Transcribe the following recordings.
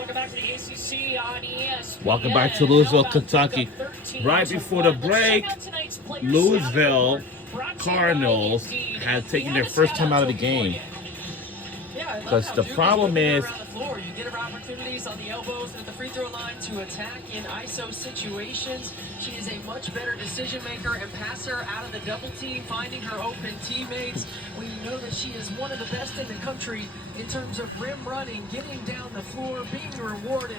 Welcome back to the ACC on ESPN. Welcome back to Louisville, Kentucky. Right before the break, Louisville Cardinals had taken their first time out of the game. Because the problem is, you get her opportunities on the elbows and at the free throw line to attack in ISO situations. She is a much better decision maker and passer out of the double team, finding her open teammates. We know that she is one of the best in the country in terms of rim running, getting down the floor, being rewarded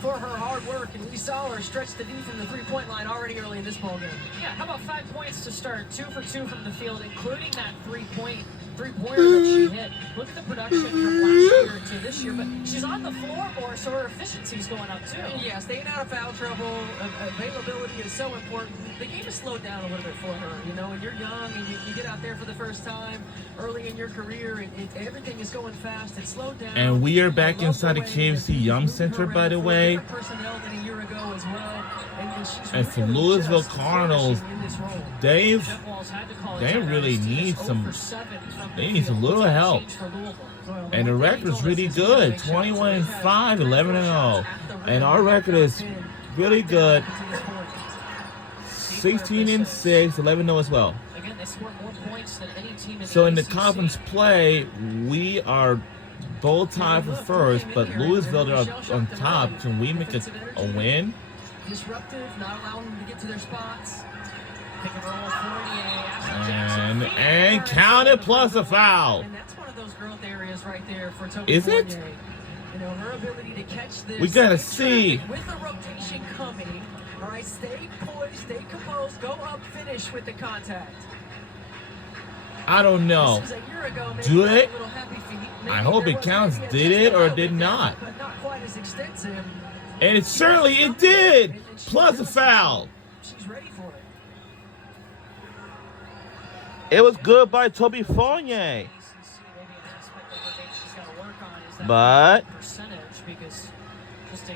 for her hard work, and we saw her stretch the D from the three-point line already early in this ballgame. Yeah, how about 5 points to start? 2 for 2 from the field, including that three-pointer that she hit. Look at the production from last year to this year, but she's on the floor more, so her efficiency's going up too. Yeah, staying out of foul trouble, availability is so important. The game has slowed down a little bit for her, you know, and you're young and you get out there for the first time early in your career, and everything is going fast. It's slowed down. and we are back inside the KFC Yum Center, by the way. And for Louisville Cardinals, they really need some little help. And the record is really good, 21-5, 11-0. And our record is really good, 16-6, 11-0 as well. So in the conference play, we are both tied for first, but Louisville are on top. Can we make a win? Disruptive, not allowing them to get to their spots. And count it plus a foul. And that's one of those growth areas right there for Toby Is it? Fournier. You know, her ability to catch this. We gotta see. With the rotation coming, all right, stay poised, stay composed, go up, finish with the contact. I don't know. This was a year ago, Do it? a little happy feet. I hope it counts. Did it or did not? But not quite as extensive. And it did. Plus a foul. She's ready for it. It was good by Toby Fournier. But percentage, because just a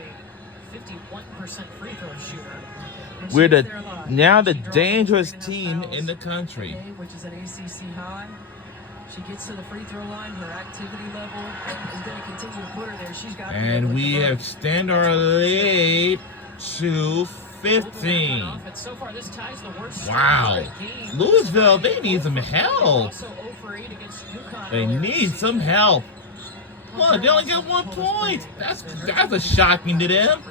51% free throw shooter. we're now the dangerous team in the country. Which is an ACC high. She gets to the free throw line. Her activity level is going to continue to put her there. She's got. And we have extended our lead to 15. So far, this ties the worst. Wow. Louisville, they need some help. They need some help. Well, they only got 1 point. That's a shocking to them.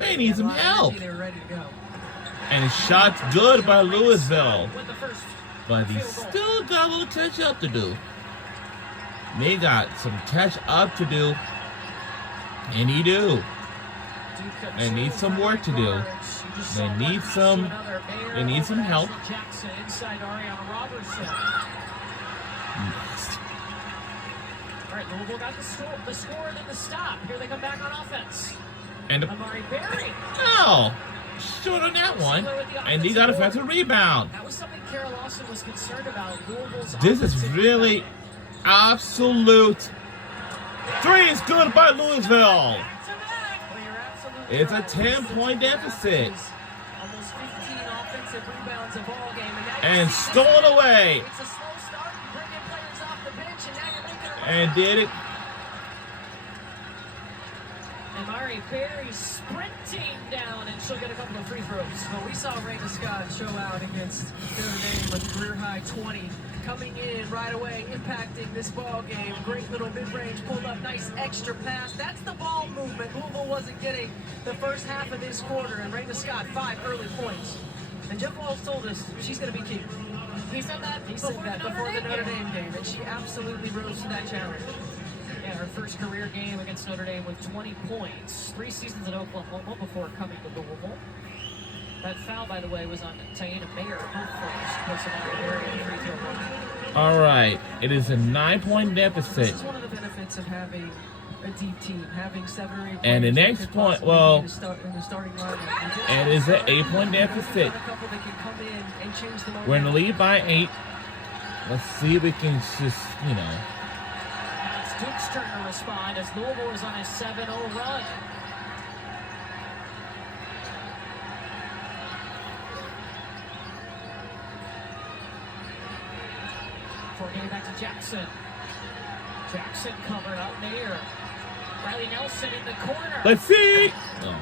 They need some help. And the shot's good by Louisville. But he still got a little catch up to do. They got some catch up to do. And he do. They need some work to do. They need some help. All right, Louisville got the score and then the stop. Here they come back on offense. And Amari Berry. no, short on that one. And he got a offensive rebound. That was something Carol Lawson was concerned about. Louisville's This is really absolute. 3 is good by Louisville. It's a 10-point deficit. Almost 15 offensive rebounds a ball game, and stolen away. It's a slow start. You bring in players off the bench, and now you're making a and did it. Amari Berry sprinting down, and she'll get a couple of free throws. Well, we saw Raina Scott show out against Notre Dame with career-high 20. Coming in right away, impacting this ball game. Great little mid-range pulled up, nice extra pass. That's the ball movement Louisville wasn't getting the first half of this quarter, and Raina Scott 5 early points. And Jeff Walz told us she's going to be key. He said that before the Notre Dame game, and she absolutely rose to that challenge. Yeah, her first career game against Notre Dame with 20 points. 3 seasons at Oklahoma before coming to Louisville. That foul, by the way, was on Tiana Mayer, her first. All right, it is a 9-point deficit. This is one of the benefits of having a deep team, having 7 or 8 and the next point, well, in the starting lineup. And it's an 8-point deficit. We're in the lead by 8. Let's see if we can just, It's Duke's turn to respond as Louisville is on a 7-0 run. Fournier back to Jackson. Jackson covered up Mayer. Riley Nelson in the corner. Let's see. Oh.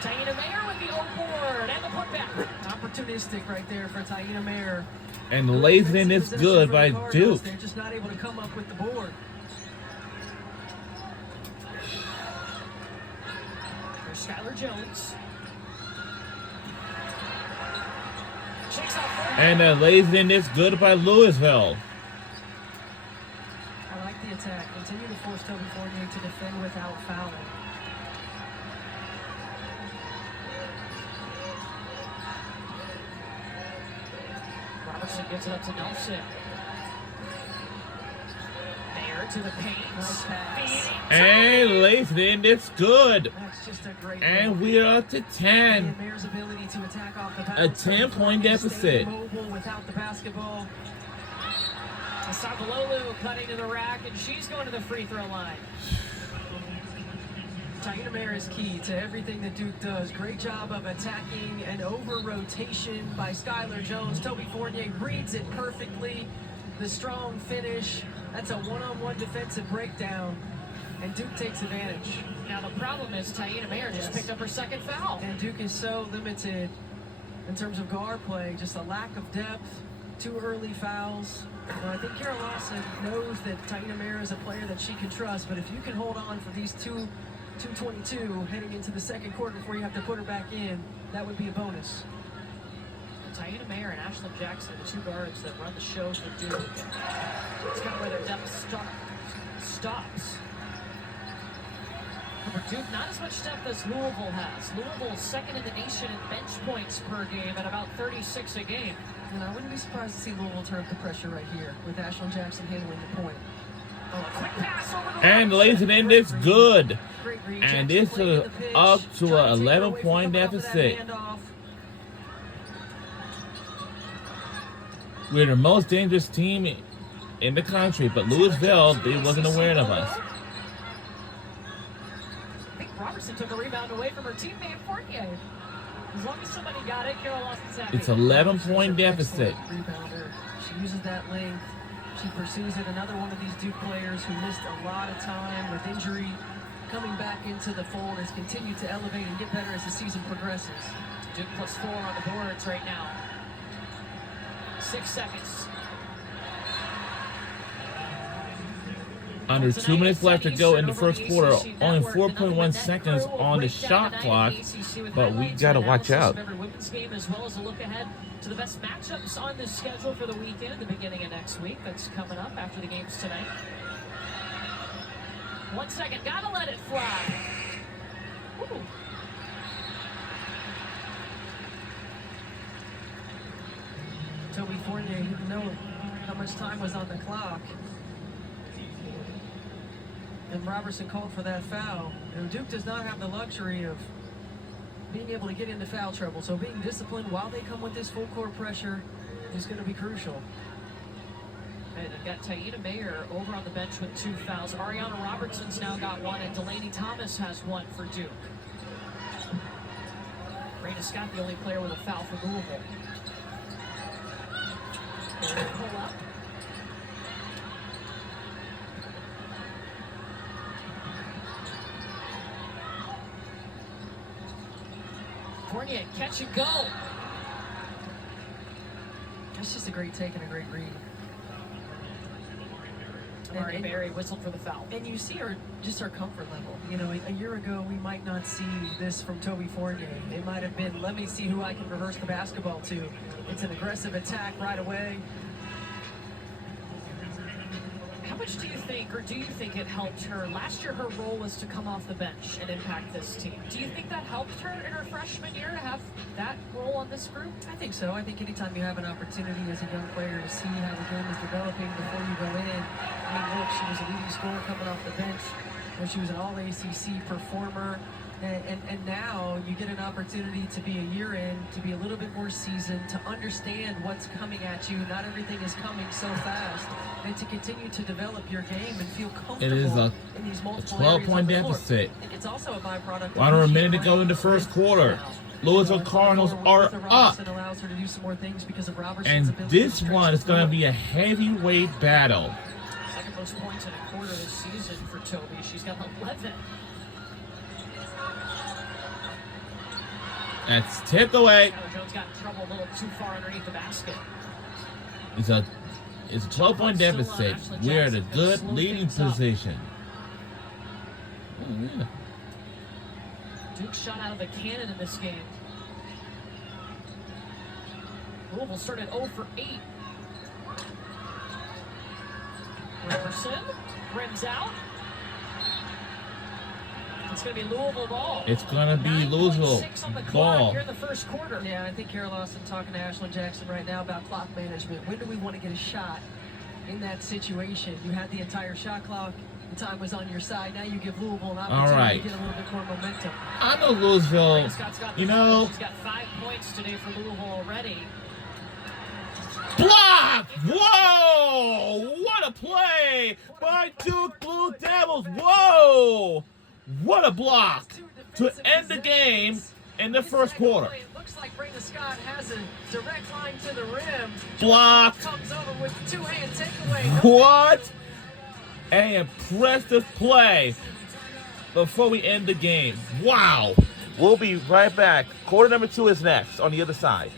Taina Mayer with the O-board and the putback. Opportunistic right there for Taina Mayer. And the Lazen is good by Duke. They're just not able to come up with the board. There's Skylar Jones. Shakes out Fournier. And the Lazen is good by Louisville. I like the attack. Continue to force Toby Fournier to defend without fouling. Robertson gives it up to Nelson. Mayer to the paint. Nice pass. And Lazen is good. That's just a great And move. we are up to 10. Mayer's ability to attack off the A bounce. 10-point deficit. Staying mobile without the basketball. Sabalolu cutting to the rack, and she's going to the free throw line. Taina Mayer is key to everything that Duke does. Great job of attacking and over-rotation by Skylar Jones. Toby Fournier reads it perfectly. The strong finish. That's a one-on-one defensive breakdown, and Duke takes advantage. Now the problem is Taina Mayer just picked up her second foul. And Duke is so limited in terms of guard play. Just a lack of depth, 2 early fouls. I think Kara Lawson knows that Taina Mayer is a player that she can trust, but if you can hold on for these 2:22 heading into the second quarter before you have to put her back in, that would be a bonus. Taina Mayer and Ashlyn Jackson, the 2 guards that run the show for Duke. It's kind of where their depth stops. For Duke, not as much depth as Louisville has. Louisville is second in the nation in bench points per game at about 36 a game. And I wouldn't be surprised to see Louisville turn up the pressure right here with Ashlyn Jackson handling the point. Oh, a quick pass over the And Lazen is good. And this is up to an 11-point deficit. We're the most dangerous team in the country, but Louisville, they wasn't aware of us. I think Robertson took a rebound away from her teammate Fournier. As long as somebody got it, Carol Lawson's happy. It's 11-point deficit. Rebounder. She uses that length. She pursues it. Another one of these Duke players who missed a lot of time with injury, coming back into the fold, has continued to elevate and get better as the season progresses. Duke +4 on the boards right now. 6 seconds. Under 2 minutes left to go in the first quarter. Only 4.1 seconds on the shot clock, but we gotta watch out. Every women's game, as well as a look ahead to the best matchups on the schedule for the weekend at the beginning of next week. That's coming up after the games tonight. 1 second, gotta let it fly. Woo. Toby Fournier didn't know how much time was on the clock. And Robertson called for that foul. And Duke does not have the luxury of being able to get into foul trouble. So being disciplined while they come with this full court pressure is going to be crucial. And they've got Taina Mayer over on the bench with 2 fouls. Ariana Robertson's now got 1, and Delaney Thomas has 1 for Duke. Raina Scott, the only player with a foul for Louisville. Pull up. Fournier, catch and go. That's just a great take and a great read. Amari Berry whistled for the foul. And you see her comfort level. You know, a year ago we might not see this from Toby Fournier. It might have been, let me see who I can reverse the basketball to. It's an aggressive attack right away. How much do you think, or do you think it helped her? Last year, her role was to come off the bench and impact this team. Do you think that helped her in her freshman year to have that role on this group? I think so. I think anytime you have an opportunity as a young player to see how the game is developing before you go in. I mean, look, she was a leading scorer coming off the bench. When she was an all-ACC performer. And now you get an opportunity to be a year in, to be a little bit more seasoned, to understand what's coming at you. Not everything is coming so fast. And to continue to develop your game and feel comfortable It is a in these multiple 12-point deficit. It's also a byproduct. Under a minute to go in the first quarter. Louisville Cardinals are up. Allows her to do some more things because of And this one is going to be a heavyweight battle. Second most points in a quarter this season for Toby. She's got 11. That's tipped away. Tyler Jones got in trouble a little too far underneath the basket. It's a 12-point deficit. We're at a good leading position. Oh, yeah. Duke shot out of a cannon in this game. Louisville started 0 for 8. Riverson rims out. It's going to be Louisville ball. It's going to be Louisville 9.6 on the clock ball. here in the first quarter. Yeah, I think Carol Lawson talking to Ashlyn Jackson right now about clock management. When do we want to get a shot in that situation? You had the entire shot clock. The time was on your side. Now you give Louisville an opportunity to get a little bit more momentum. I know Louisville, you know. She's got 5 points today for Louisville already. Block! Whoa! What a play by Duke Blue Devils! Whoa! What a block to end the game in the first quarter. It looks like Brenda Scott has a direct line to the rim. Blocked. Comes over with two-hand takeaway. What? An impressive play before we end the game. Wow. We'll be right back. Quarter number 2 is next on the other side.